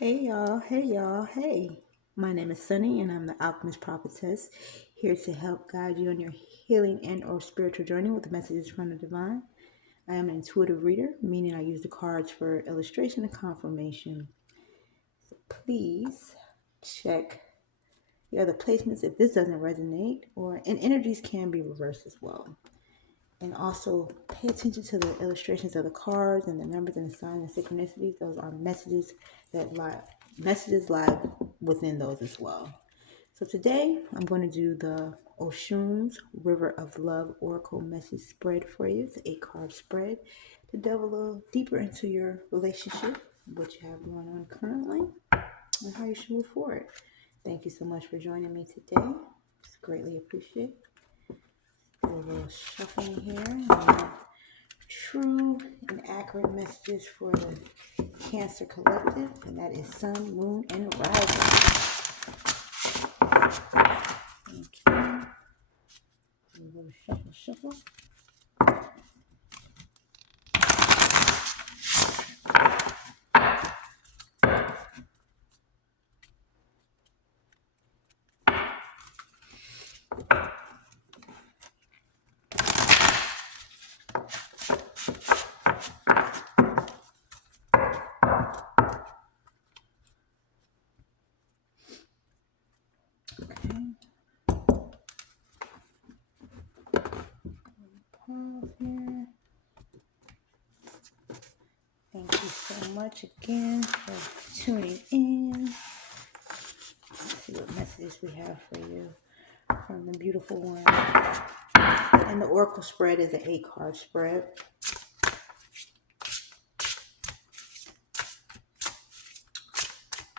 Hey y'all, hey. My name is Sunny and I'm the Alchemist Prophetess, here to help guide you on your healing and or spiritual journey with the messages from the divine. I am an intuitive reader, meaning I use the cards for illustration and confirmation. So please check the other placements if this doesn't resonate, and energies can be reversed as well. And also pay attention to the illustrations of the cards and the numbers and the signs and synchronicities. Those are messages live within those as well. So today I'm going to do the Oshun's River of Love Oracle message spread for you. It's an 8 card spread to delve a little deeper into your relationship, what you have going on currently, and how you should move forward. Thank you so much for joining me today. It's greatly appreciated. Do a little shuffling here. And true and accurate messages for the Cancer Collective, and that is Sun, Moon, and Rising. Thank you. A little shuffle, shuffle. Okay. Pause here. Thank you so much again for tuning in. Let's see what messages we have for you from the beautiful one. And the Oracle spread is an 8 card spread.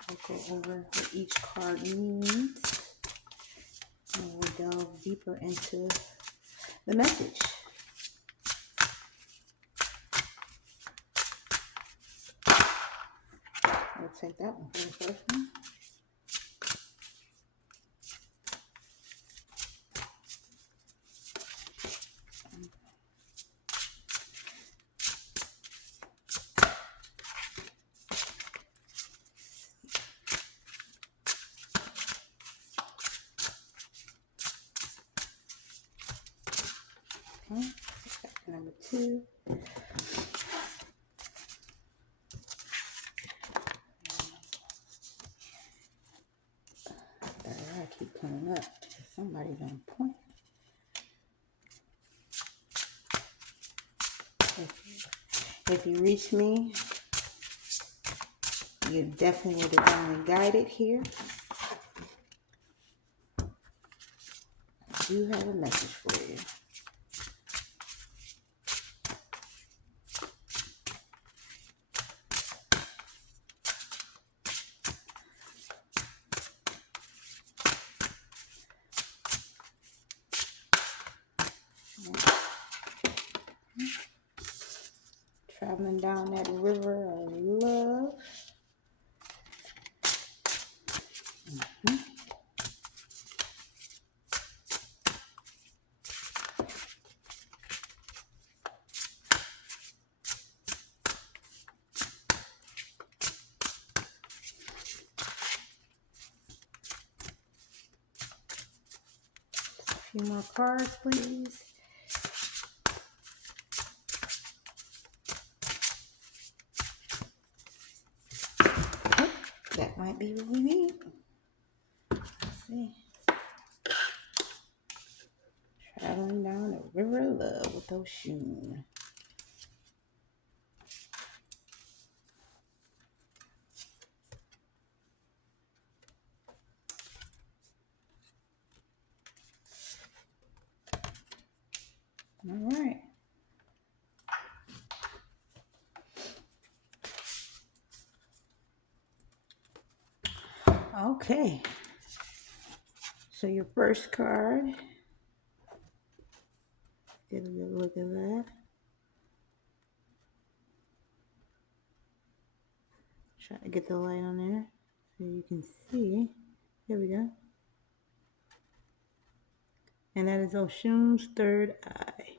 I'll go over what each card means, and we'll delve deeper into the message. I'll take that one for the first one. Okay, number 2. I keep coming up. Somebody's on point. If you reach me, you definitely were divinely guided here. I do have a message for you. Traveling down that river of love. A few more cards, please. Oh, that might be what we need. Let's see. Traveling down the river of love with Oshun. All right. Okay. So your first card. Get a good look at that. Try to get the light on there so you can see. Here we go. And that is Oshun's third eye.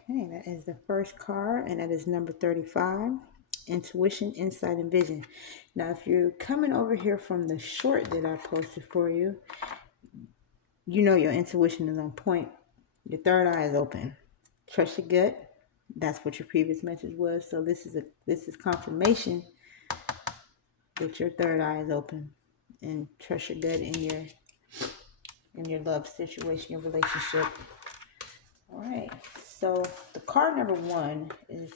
Okay, that is the first card, and that is number 35. intuition, insight, and vision. Now, if you're coming over here from the short that I posted for you, you know your intuition is on point. Your third eye is open. Trust your gut. That's what your previous message was. So this is confirmation that your third eye is open, and trust your gut in your love situation, your relationship. All right. So the card number one is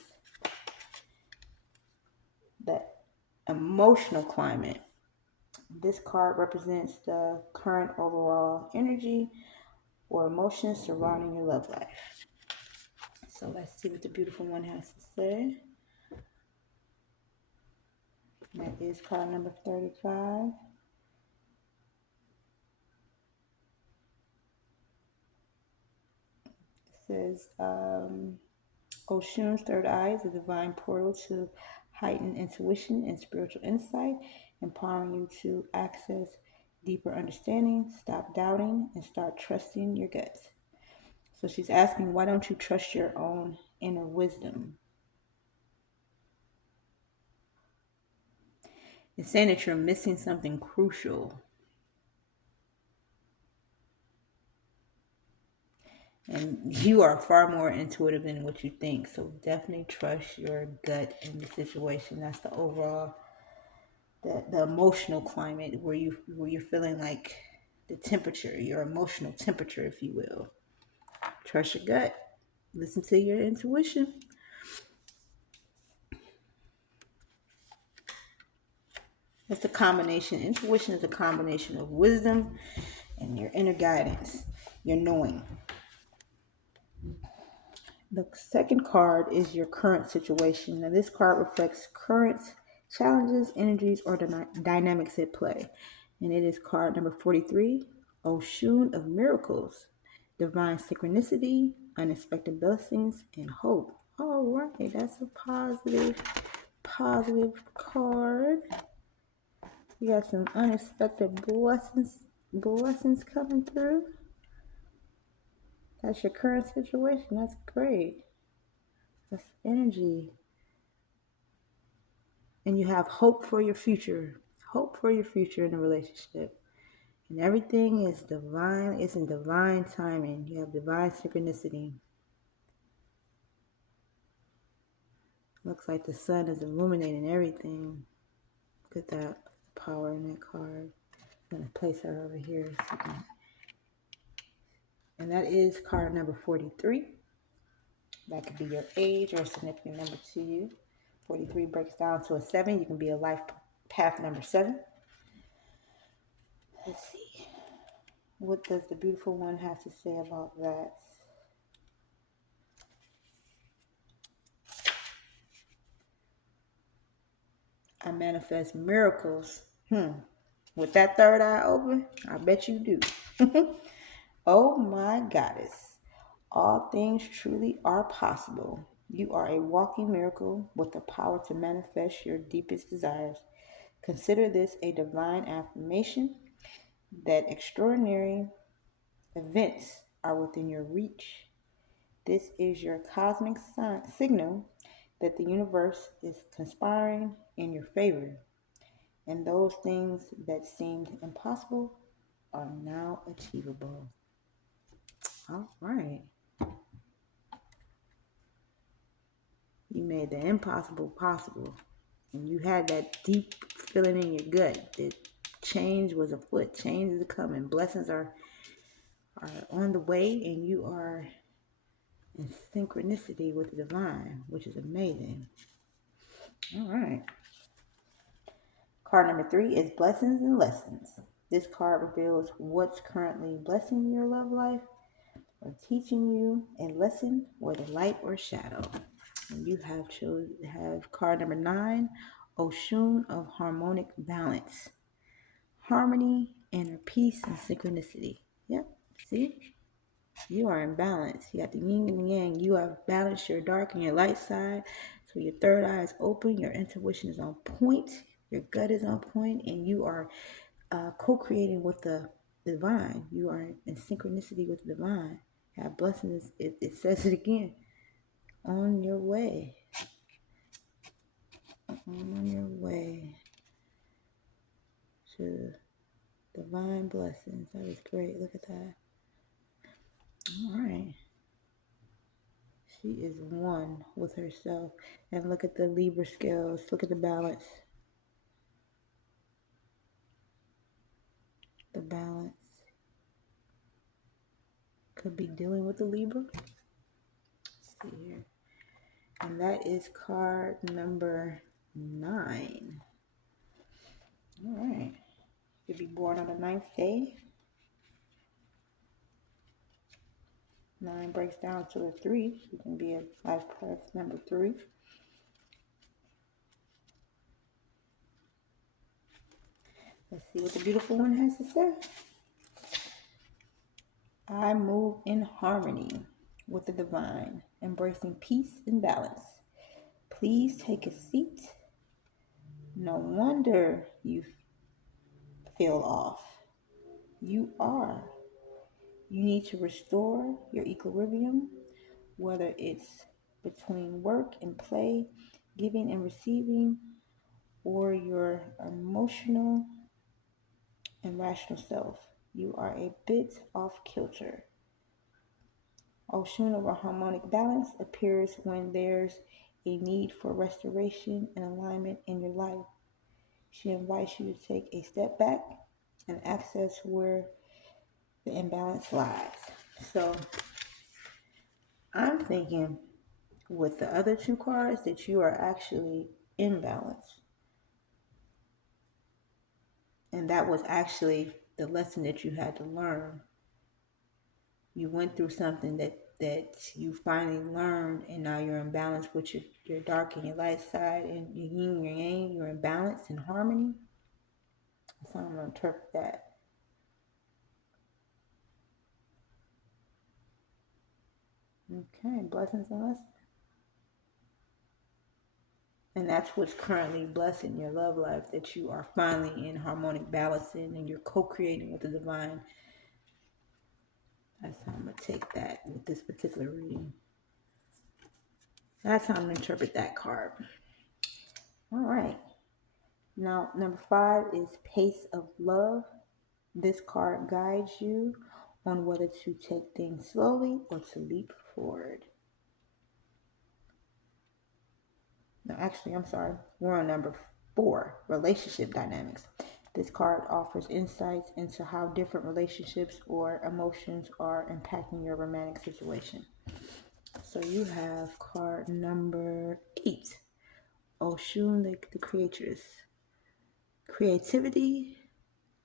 the emotional climate. This card represents the current overall energy or emotions surrounding your love life. So let's see what the beautiful one has to say. That is card number 35. It says, Oshun's third eye is a divine portal to heighten intuition and spiritual insight, empowering you to access deeper understanding, stop doubting, and start trusting your gut. So she's asking, why don't you trust your own inner wisdom? It's saying that you're missing something crucial. And you are far more intuitive than what you think. So definitely trust your gut in the situation. That's the overall, the emotional climate where you're feeling like the temperature, your emotional temperature, if you will. Trust your gut. Listen to your intuition. It's a combination. Intuition is a combination of wisdom and your inner guidance, your knowing. The second card is your current situation. Now, this card reflects current challenges, energies, or dynamics at play. And it is card number 43, Oshun of Miracles, Divine Synchronicity, Unexpected Blessings, and Hope. All right, that's a positive card. We got some unexpected blessings coming through. That's your current situation. That's great. That's energy. And you have hope for your future. Hope for your future in a relationship. And everything is divine. It's in divine timing. You have divine synchronicity. Looks like the sun is illuminating everything. Look at that power in that card. I'm going to place her over here. And that is card number 43. That could be your age or a significant number to you. 43 breaks down to a 7. You can be a life path number 7. Let's see. What does the beautiful one have to say about that? I manifest miracles. With that third eye open, I bet you do. Oh my goddess. All things truly are possible. You are a walking miracle with the power to manifest your deepest desires. Consider this a divine affirmation that extraordinary events are within your reach. This is your cosmic signal that the universe is conspiring in your favor, and those things that seemed impossible are now achievable. All right. You made the impossible possible. And you had that deep feeling in your gut that change was afoot. Change is coming. Blessings are on the way, and you are in synchronicity with the divine, which is amazing. All right. Card number 3 is Blessings and Lessons. This card reveals what's currently blessing your love life or teaching you a lesson, whether light or shadow. And you have card number 9, Oshun of Harmonic Balance. Harmony, inner peace, and synchronicity. Yep, see? You are in balance. You got the yin and the yang. You have balanced your dark and your light side. So your third eye is open. Your intuition is on point. Your gut is on point. And you are co-creating with the divine. You are in synchronicity with the divine. Have blessings. It says it again. On your way. On your way to divine blessings. That is great. Look at that. All right. She is one with herself. And look at the Libra scales. Look at the balance. The balance. Could be dealing with the Libra. Let's see here. And that is card number 9. All right. You'll be born on the 9th day. 9 breaks down to a 3. So you can be a life path number 3. Let's see what the beautiful one has to say. I move in harmony with the divine, embracing peace and balance. Please take a seat. No wonder you feel off. You are. You need to restore your equilibrium, whether it's between work and play, giving and receiving, or your emotional and rational self. You are a bit off kilter. Oshun, or harmonic balance, appears when there's a need for restoration and alignment in your life. She invites you to take a step back and access where the imbalance lies. So I'm thinking with the other 2 cards that you are actually in balance. And that was actually the lesson that you had to learn. You went through something that you finally learned, and now you're in balance with your dark and your light side, and your yin and your yang. You're in balance and harmony. So I'm going to interpret that. Okay, blessings and lessons. And that's what's currently blessing your love life, that you are finally in harmonic balancing and you're co-creating with the divine. That's how I'm going to take that with this particular reading. That's how I'm going to interpret that card. All right. Now, number 5 is Pace of Love. This card guides you on whether to take things slowly or to leap forward. No, actually, I'm sorry. We're on number 4, Relationship Dynamics. This card offers insights into how different relationships or emotions are impacting your romantic situation. So you have card number 8, Oshun, the creatress. Creativity,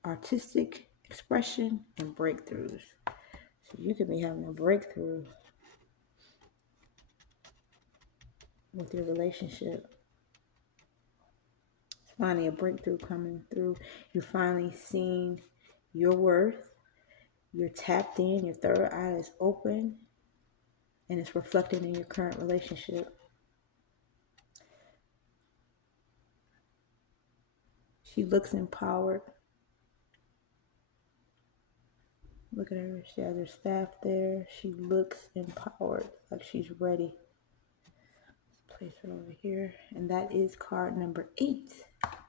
artistic expression, and breakthroughs. So you could be having a breakthrough with your relationship. Finally a breakthrough coming through. You're finally seeing your worth. You're tapped in. Your third eye is open. And it's reflected in your current relationship. She looks empowered. Look at her. She has her staff there. She looks empowered, like she's ready. Let's place her over here. And that is card number 8.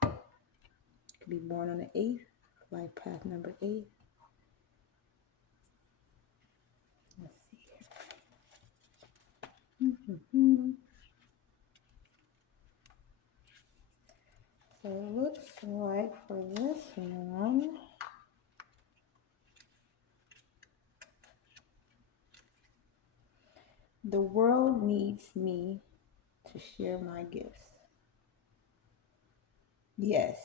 Could be born on the 8th. Life path number 8. Let's see here. So it looks like for this one, the world needs me to share my gifts. Yes,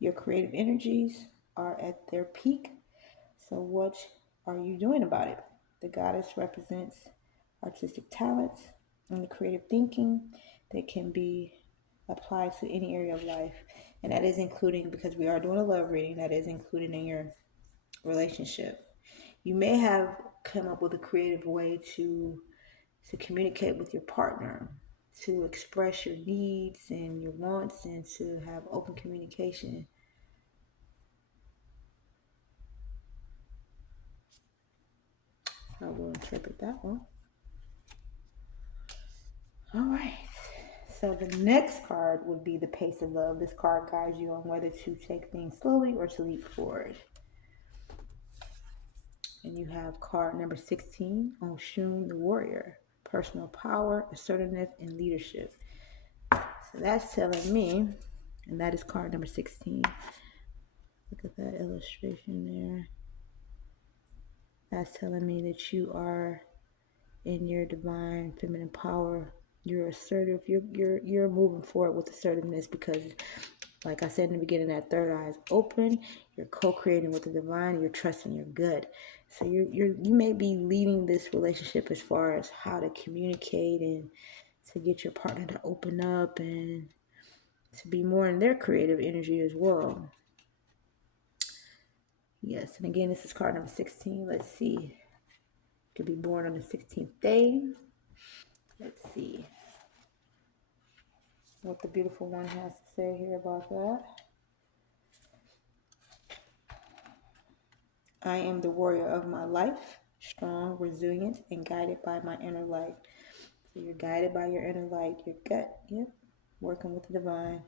your creative energies are at their peak. So what are you doing about it? The goddess represents artistic talents and the creative thinking that can be applied to any area of life. And that is including, because we are doing a love reading, that is included in your relationship. You may have come up with a creative way to communicate with your partner, to express your needs and your wants, and to have open communication. I will interpret that one. All right. So the next card would be the Pace of Love. This card guides you on whether to take things slowly or to leap forward. And you have card number 16, Oshun the Warrior. Personal power, assertiveness, and leadership. So that's telling me, and that is card number 16. Look at that illustration there. That's telling me that you are in your divine feminine power. You're assertive. You're moving forward with assertiveness because, like I said in the beginning, that third eye is open. You're co-creating with the divine. You're trusting your gut. So you may be leading this relationship as far as how to communicate and to get your partner to open up and to be more in their creative energy as well. Yes, and again, this is card number 16. Let's see. Could be born on the 16th day. Let's see what the beautiful one has to say here about that. I am the warrior of my life, strong, resilient, and guided by my inner light. So you're guided by your inner light, your gut, yep, working with the divine.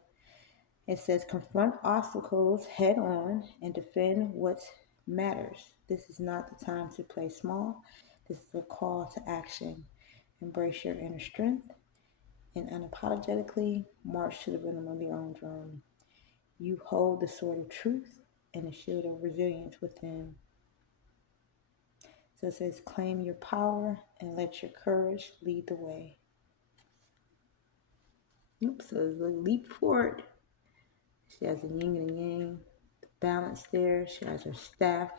It says, confront obstacles head on and defend what matters. This is not the time to play small. This is a call to action. Embrace your inner strength and unapologetically march to the rhythm of your own drum. You hold the sword of truth and the shield of resilience within. So it says, claim your power and let your courage lead the way. Oops, so it's a leap forward. She has the yin and yang, the balance there. She has her staff.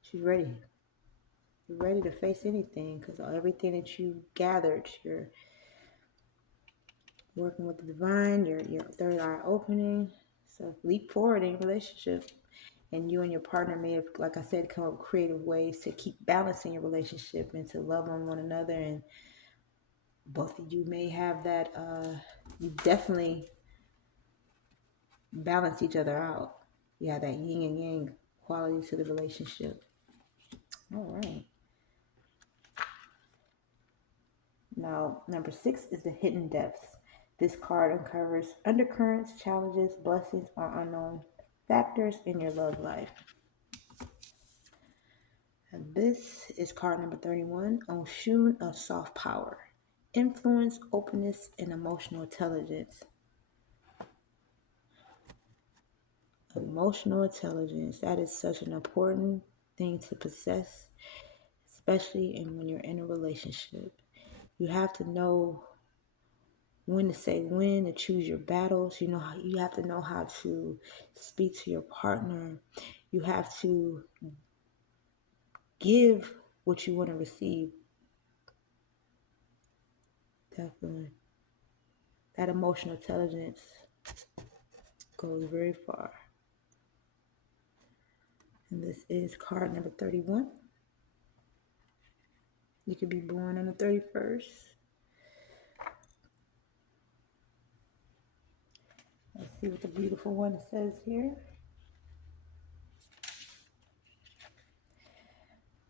She's ready. You're ready to face anything because everything that you gathered, you're working with the divine, your third eye opening. So leap forward in your relationship. And you and your partner may have, like I said, come up with creative ways to keep balancing your relationship and to love on one another. And both of you may have that, you definitely balance each other out. You have that yin and yang quality to the relationship. All right. Now, number 6 is the hidden depths. This card uncovers undercurrents, challenges, blessings, or unknown factors in your love life. And this is card number 31, Oshun of soft power. Influence, openness, and emotional intelligence. Emotional intelligence, that is such an important thing to possess, especially when you're in a relationship. You have to know when to say when, to choose your battles. You have to know how to speak to your partner. You have to give what you want to receive. Definitely. That emotional intelligence goes very far. And this is card number 31. You could be born on the 31st. Let's see what the beautiful one says here.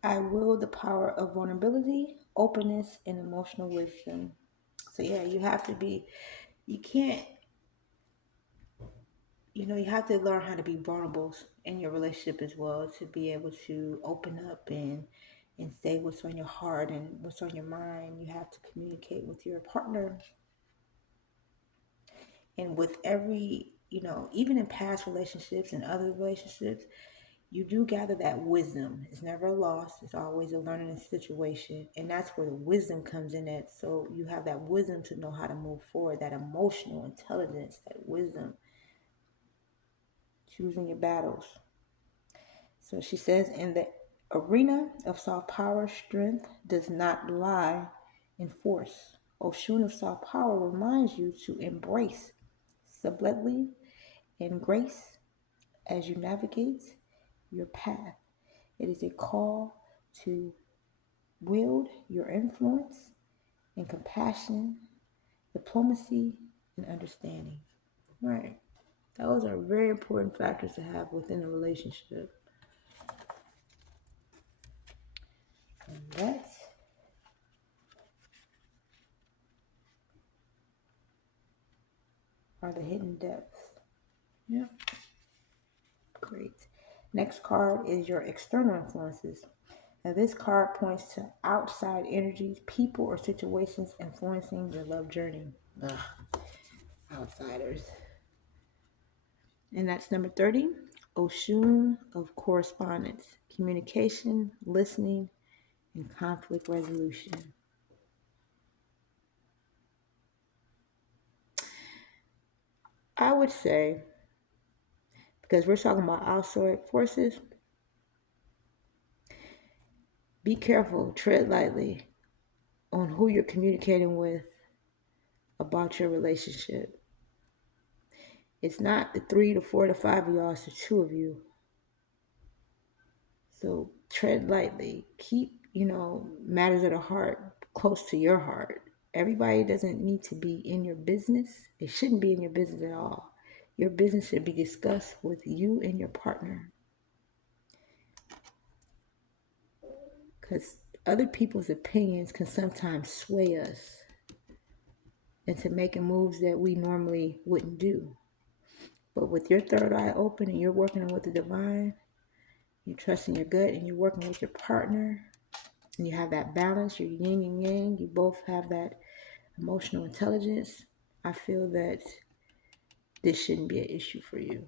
I will the power of vulnerability, openness, and emotional wisdom. So yeah, you have to be, you can't, you have to learn how to be vulnerable in your relationship as well, to be able to open up and say what's on your heart and what's on your mind. You have to communicate with your partner. And with every, even in past relationships and other relationships, you do gather that wisdom. It's never a loss. It's always a learning situation. And that's where the wisdom comes in at. So you have that wisdom to know how to move forward, that emotional intelligence, that wisdom, choosing your battles. So she says, in the arena of soft power, strength does not lie in force. Oshun of soft power reminds you to embrace subtlety and grace as you navigate your path. It is a call to wield your influence and compassion, diplomacy, and understanding. Right. Those are very important factors to have within a relationship. And are the hidden depths. Yeah, great. Next card is your external influences. Now, this card points to outside energies, people, or situations influencing your love journey. Ugh, outsiders. And that's number 30, Oshun of correspondence, communication, listening, and conflict resolution. I would say, because we're talking about outside forces, be careful, tread lightly on who you're communicating with about your relationship. It's not the 3 to 4 to 5 of y'all, it's the 2 of you. So tread lightly. Keep, matters of the heart close to your heart. Everybody doesn't need to be in your business. It shouldn't be in your business at all. Your business should be discussed with you and your partner. Because other people's opinions can sometimes sway us into making moves that we normally wouldn't do. But with your third eye open and you're working with the divine, you're trusting your gut and you're working with your partner, and you have that balance, your yin and yang, you both have that emotional intelligence, I feel that this shouldn't be an issue for you,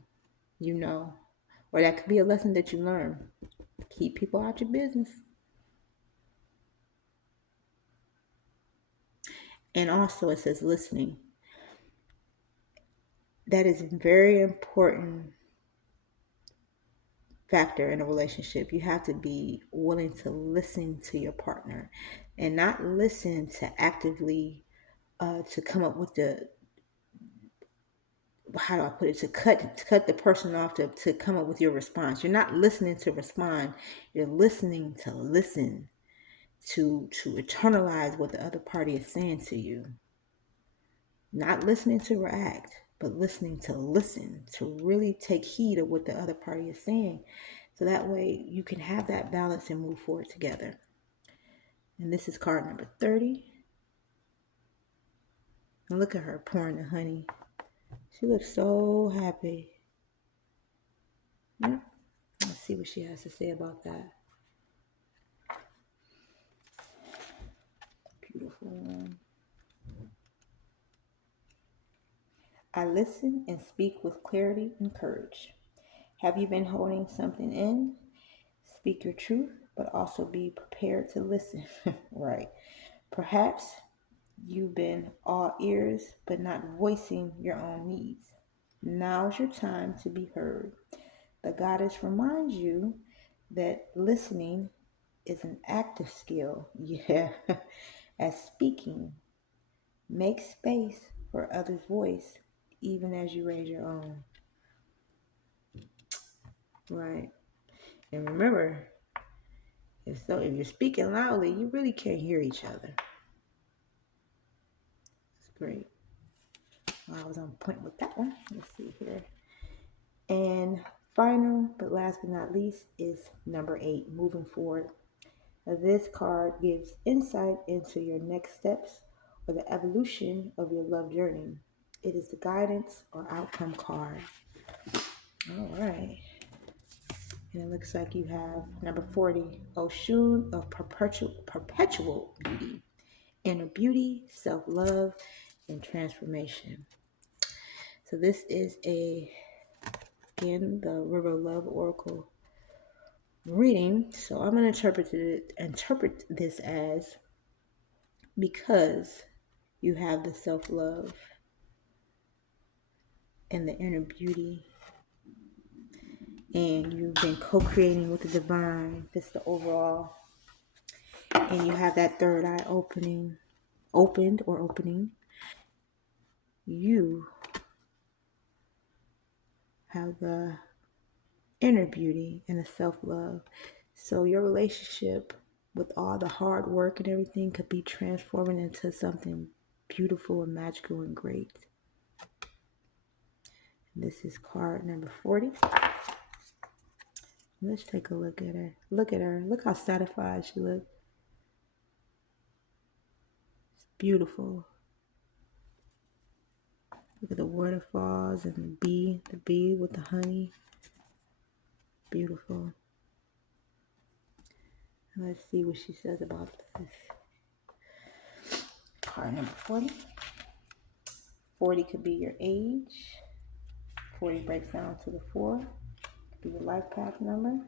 or that could be a lesson that you learn. Keep people out your business. And also it says listening. That is a very important factor in a relationship. You have to be willing to listen to your partner and not listen to actively to come up with the, how do I put it, to cut the person off to come up with your response. You're not listening to respond. You're listening to listen, to internalize what the other party is saying to you. Not listening to react, but listening to listen, to really take heed of what the other party is saying. So that way you can have that balance and move forward together. And this is card number 30. And look at her pouring the honey. She looks so happy. Yeah. Let's see what she has to say about that. Beautiful. I listen and speak with clarity and courage. Have you been holding something in? Speak your truth, but also be prepared to listen. Right. Perhaps you've been all ears, but not voicing your own needs. Now's your time to be heard. The goddess reminds you that listening is an active skill. Yeah. As speaking, make space for others' voice, even as you raise your own. Right. And remember, if you're speaking loudly, you really can't hear each other. That's great. I was on point with that one. Let's see here. And final, but last but not least, is number 8, moving forward. Now, this card gives insight into your next steps or the evolution of your love journey. It is the guidance or outcome card. All right. And it looks like you have number 40, Oshun of perpetual beauty, inner beauty, self-love, and transformation. So this is again, the River of Love Oracle reading. So I'm going to interpret this as, because you have the self-love and the inner beauty, and you've been co-creating with the divine, this is the overall, and you have that third eye opening, you have the inner beauty and the self-love. So your relationship, with all the hard work and everything, could be transforming into something beautiful and magical and great. And this is card number 40. Let's take a look at her. Look at her. Look how satisfied she looks. It's beautiful. Look at the waterfalls and the bee with the honey. Beautiful. And let's see what she says about this. Card number 40. 40 could be your age. 40 breaks down to the 4. Could be your life path number.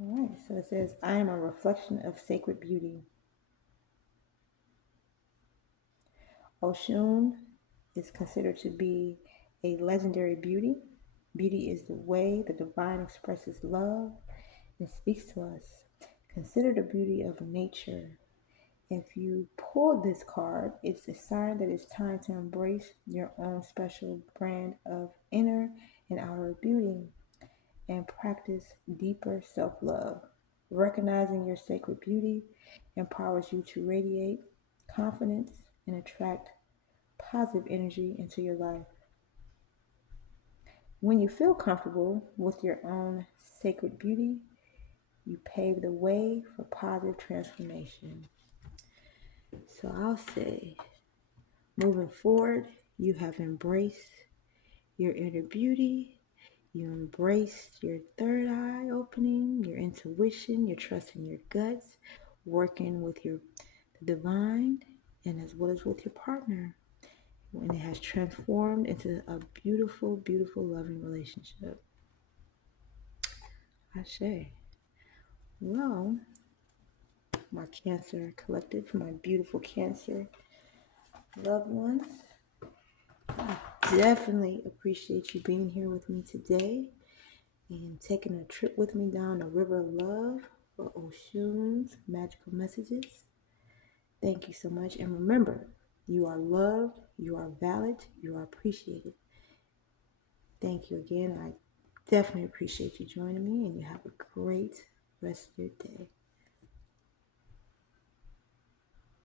All right, so it says, I am a reflection of sacred beauty. Oshun is considered to be a legendary beauty. Beauty is the way the divine expresses love and speaks to us. Consider the beauty of nature. If you pull this card, it's a sign that it's time to embrace your own special brand of inner and outer beauty and practice deeper self love. Recognizing your sacred beauty empowers you to radiate confidence and attract positive energy into your life. When you feel comfortable with your own sacred beauty, you pave the way for positive transformation. So I'll say, moving forward, you have embraced your inner beauty. You embraced your third eye opening, your intuition, your trust in your guts, working with the divine, and as well as with your partner. And it has transformed into a beautiful, beautiful, loving relationship. Ashe. Well, my Cancer collective, my beautiful Cancer loved ones, I definitely appreciate you being here with me today and taking a trip with me down the river of love for Oshun's magical messages. Thank you so much. And remember, you are loved, you are valid, you are appreciated. Thank you again. I definitely appreciate you joining me, and you have a great rest of your day.